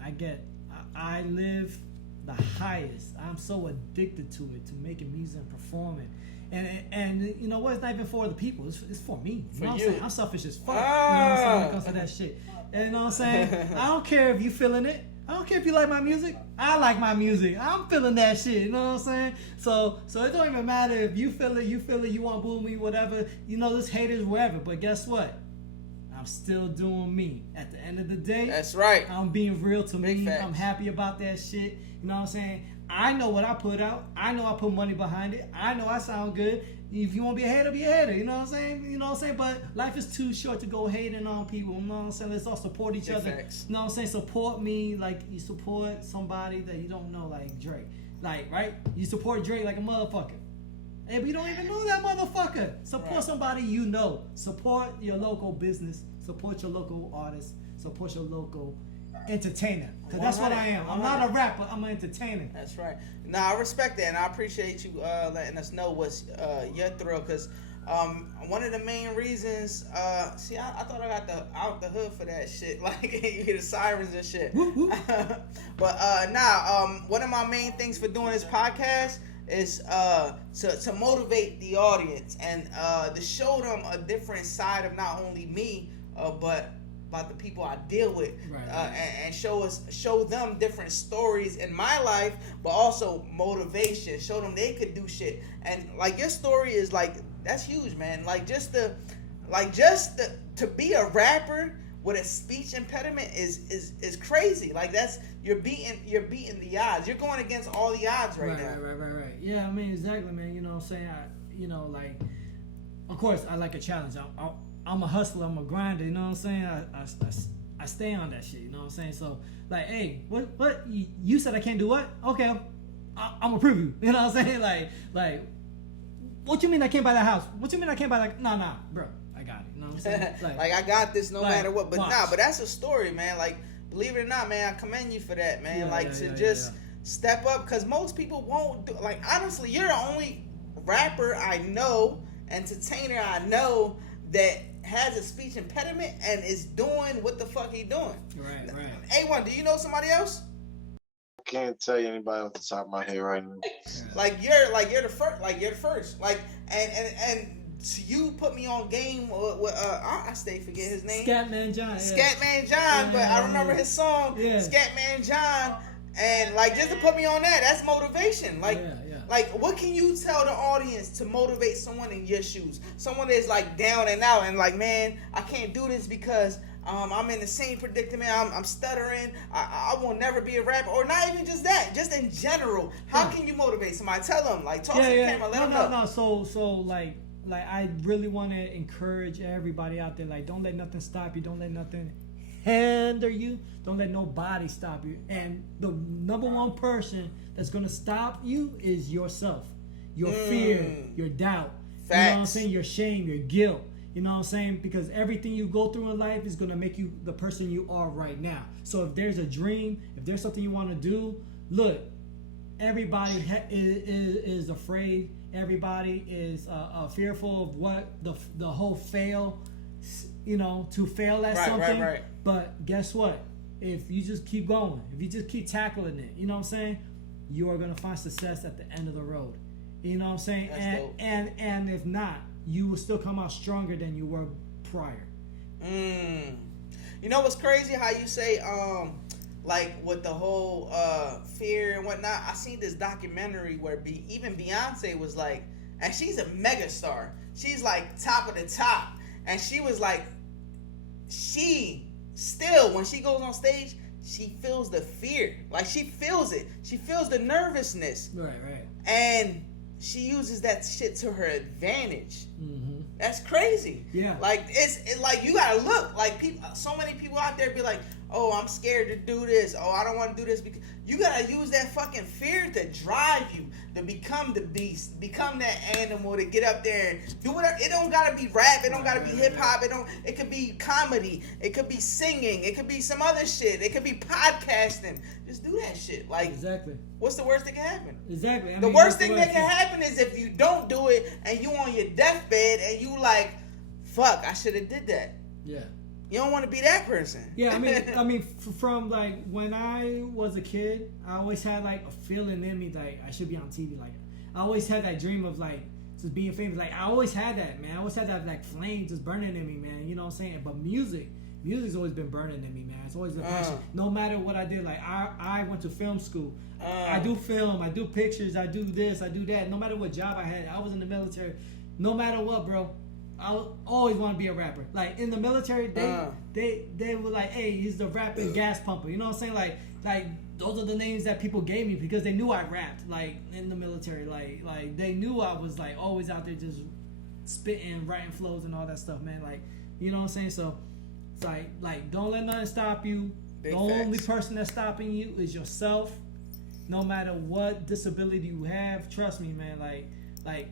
I live the highest. I'm so addicted to it, to making music and performing. And you know what? It's not even for the people. It's for me. You know what I'm saying? I'm selfish as fuck. You know what I'm saying? When it comes to that shit. You know what I'm saying? I don't care if you feeling it. I don't care if you like my music. I like my music. I'm feeling that shit. You know what I'm saying? So it don't even matter if you feel it, you want to boo me, whatever. You know, there's haters, whatever. But guess what? I'm still doing me. At the end of the day, that's right. I'm being real to Big me. facts. I'm happy about that shit. You know what I'm saying? I know what I put out. I know I put money behind it. I know I sound good. If you want to be a hater, be a hater. You know what I'm saying? You know what I'm saying? But life is too short to go hating on people. You know what I'm saying? Let's all support each Big other. facts. You know what I'm saying? Support me like you support somebody that you don't know, like Drake. Like, right? You support Drake like a motherfucker. Hey, but you don't even know that motherfucker. Support somebody you know. Support your local business. Support your local artist. Support your local entertainer. Because that's what I am. I'm not a rapper. I'm an entertainer. That's right. Nah, I respect that, and I appreciate you letting us know what's your thrill. Because one of the main reasons, I thought I got out the hood for that shit. Like, you hear the sirens and shit. But one of my main things for doing this podcast is to motivate the audience and to show them a different side of not only me, but about the people I deal with, and show them different stories in my life, but also motivation. Show them they could do shit. And like your story is like, that's huge, man. Like just to be a rapper with a speech impediment is crazy. Like that's you're beating the odds. You're going against all the odds right now. Right. Yeah, I mean exactly, man. You know what I'm saying? Like, of course I like a challenge. I'm a hustler. I'm a grinder. You know what I'm saying? I stay on that shit. You know what I'm saying? So like, hey, what you said I can't do what? Okay, I'm gonna prove you. You know what I'm saying? Like, what you mean I can't buy that house? What you mean I can't buy that? Nah, bro. I got it. You know what I'm saying? Like I got this no matter what. But but that's a story, man. Like, believe it or not, man, I commend you for that, man. Step up, because most people won't do. Like, honestly, you're the only rapper I know, entertainer I know that has a speech impediment and is doing what the fuck he doing. Right. A1, do you know somebody else? I can't tell you anybody off the top of my head right now. Like you're the first. Like and you put me on game with I stay forget his name. Scatman John. Scatman John, but I remember his song, Scatman John, and like just to put me on that's motivation. Like like what can you tell the audience to motivate someone in your shoes? Someone that's like down and out and like, man, I can't do this because I'm in the same predicament. I'm stuttering. I will never be a rapper, or not even just that. Just in general, how can you motivate somebody? Tell them, like, talk to the camera, let them know. No. So like I really want to encourage everybody out there. Like, don't let nothing stop you. Don't let nothing hinder you. Don't let nobody stop you. And the number one person that's gonna stop you is yourself. Your fear, your doubt. Facts. You know what I'm saying? Your shame, your guilt. You know what I'm saying? Because everything you go through in life is going to make you the person you are right now. So if there's a dream, if there's something you want to do, look, everybody is afraid. Everybody is fearful of what the whole fail, to fail at something. Right. But guess what? If you just keep going, if you just keep tackling it, you know what I'm saying? You are going to find success at the end of the road. You know what I'm saying? And if not, you will still come out stronger than you were prior. You know what's crazy? How you say, like with the whole fear and whatnot. I seen this documentary where even Beyonce was like, and she's a megastar. She's like top of the top, and she was like, she still when she goes on stage, she feels the fear. Like she feels it. She feels the nervousness. Right. And she uses that shit to her advantage. Mm-hmm. That's crazy. Yeah. Like it's like you gotta look like people. So many people out there be like, "Oh, I'm scared to do this. Oh, I don't want to do this." Because you gotta use that fucking fear to drive you to become the beast, become that animal, to get up there and do whatever. It don't gotta be rap. It don't gotta be hip hop. It could be comedy. It could be singing. It could be some other shit. It could be podcasting. Just do that shit. Like exactly. What's the worst that can happen? Exactly. The worst thing that can happen is if you don't do it and you on your deathbed and you like, fuck, I should have did that. Yeah. You don't want to be that person. Yeah, I mean, from like when I was a kid, I always had like a feeling in me like I should be on TV. Like I always had that dream of like just being famous. Like I always had that, man. I always had that like flame just burning in me, man. You know what I'm saying? But music's always been burning in me, man. It's always been passion. No matter what I did, like I went to film school. I do film, I do pictures, I do this, I do that. No matter what job I had, I was in the military. No matter what, bro, I always want to be a rapper. Like in the military, they were like, "Hey, he's the rapping gas pumper." You know what I'm saying? Like those are the names that people gave me because they knew I rapped. Like in the military, like they knew I was like always out there just spitting, writing flows and all that stuff, man. Like you know what I'm saying? So it's like don't let nothing stop you. The only person that's stopping you is yourself. No matter what disability you have, trust me, man. Like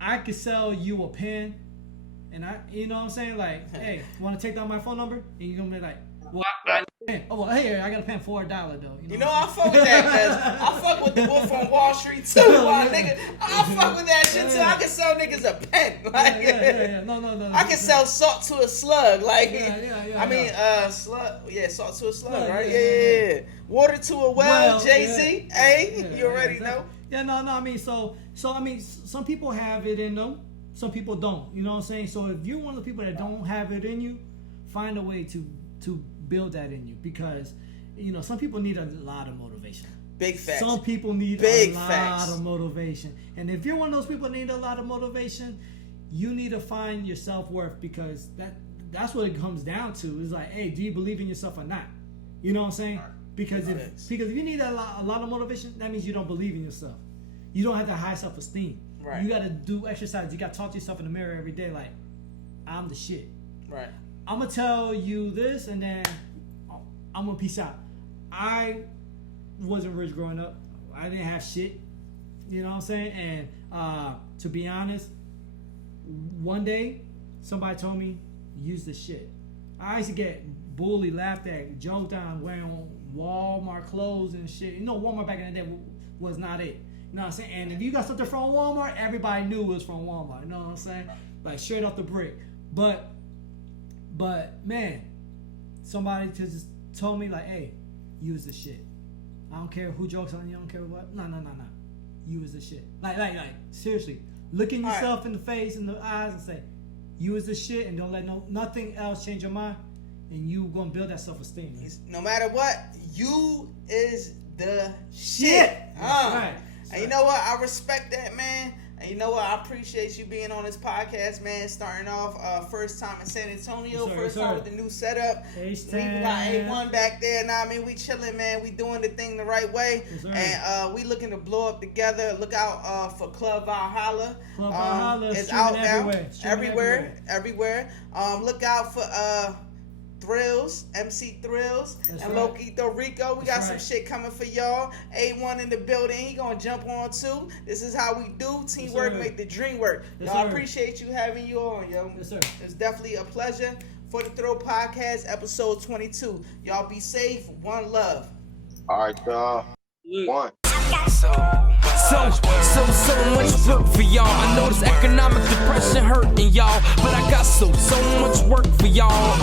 I could sell you a pen, and you know what I'm saying? Like, hey, want to take down my phone number? And you're gonna be like, well, hey, I got a pen for $1 though. You know I fuck with that, cause I fuck with the Wolf on Wall Street too, nigga. I fuck with that shit too. I can sell niggas a pen, like, yeah. No. I can sell salt to a slug, like, yeah. I mean, slug, salt to a slug, right? Yeah. Water to a well, Jay-Z. Hey, you already know. Yeah, no. I mean, so I mean, some people have it in them, some people don't. You know what I'm saying? So if you're one of the people that don't have it in you, find a way to build that in you, because some people need a lot of motivation. Big facts. Some people need a lot of motivation, and if you're one of those people that need a lot of motivation, you need to find your self-worth, because that's what it comes down to. It's like, hey, do you believe in yourself or not? You know what I'm saying? Because if you need a lot of motivation, that means you don't believe in yourself. You don't have that high self-esteem. Right. You got to do exercise. You got to talk to yourself in the mirror every day like, I'm the shit. Right. I'm going to tell you this, and then I'm going to peace out. I wasn't rich growing up. I didn't have shit. You know what I'm saying? And to be honest, one day, somebody told me, use this shit. I used to get bullied, laughed at, joked on, wearing Walmart clothes and shit. You know, Walmart back in the day was not it. You know what I'm saying? And if you got something from Walmart, everybody knew it was from Walmart. You know what I'm saying? Like, straight off the brick. But man, somebody just told me, like, hey, use this shit. I don't care who jokes on you. I don't care what. No. Use this shit. Like, seriously. Looking yourself in the face, in the eyes, and say, you is the shit, and don't let nothing else change your mind, and you gonna build that self-esteem. No matter what, you is the shit. Right. And you know what? I respect that, man. And you know what? I appreciate you being on this podcast, man. Starting off first time in San Antonio, first time with the new setup. We got A1 back there. Now, I mean, we chilling, man. We doing the thing the right way. And we looking to blow up together. Look out for Club Valhalla. Club Valhalla is out now. Everywhere. Look out for Thrillz, MC Thrillz, and Lokito Rico. We got some shit coming for y'all. A1 in the building. He gonna jump on too. This is how we do. Teamwork make the dream work. Y'all, I appreciate you having you on, yo. Yes, sir. It's definitely a pleasure. For the Thrill Podcast, episode 22. Y'all be safe. One love. All right, y'all. One. So much work for y'all. I know this economic depression hurting y'all, but I got so much work for y'all.